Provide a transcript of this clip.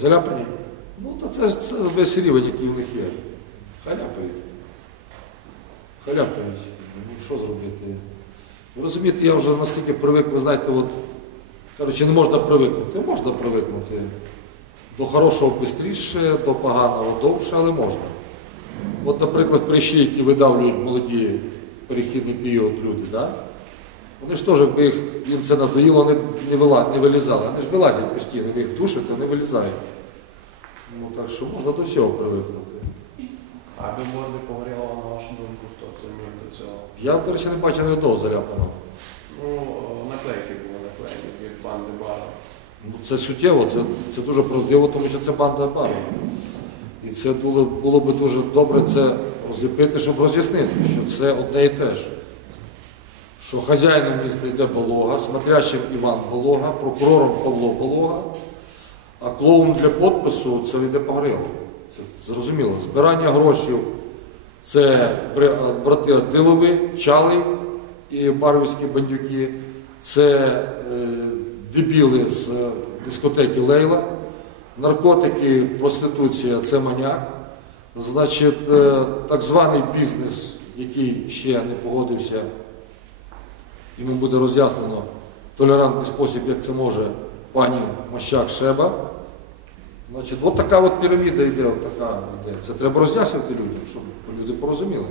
Заляпані? Ну, то це це весь рівень, який в них є. Халяпають. Халяпають. Ну, що зробити? Ви розумієте, я вже настільки привик, ви знаєте, от, коротше, не можна привикнути. Можна привикнути. До хорошого швидше, до поганого довше, але можна. От, наприклад, прищі, які видавлюють молоді в перехідний період люди, да? Вони ж теж, якби їх, їм це надоїло, вони не, вила, не вилізали. Вони ж вилазять постійно, ви їх душите, вони вилізають. Ну так що можна до всього привикнути. А білборди погоріло, на вашу думку, хто це міг до цього? Я, до речі, не бачив ні одного заляпаного. Ну, наклейки були наклеєні від банди бара. Ну, це суттєво, це, це дуже правдиво, тому що це банда бару. І це було, було б дуже добре це розліпити, щоб роз'яснити, що це одне і те ж. Що хазяїном міста йде Болога, смотрящим Іван Болога, прокурором Павло Болога, а клоун для підпису це йде Погоріло. Це зрозуміло. Збирання грошей це брати Атилови, Чали і Барвівські бандюки, це е, дебіли з дискотеки Лейла, наркотики, проституція це маняк. Значить, е, так званий бізнес, який ще не погодився, йому буде роз'яснено толерантний спосіб, як це може пані Мощак Шеба. Значить, от така от піраміда йде, от така йде. Це треба роз'яснювати людям, щоб люди порозуміли.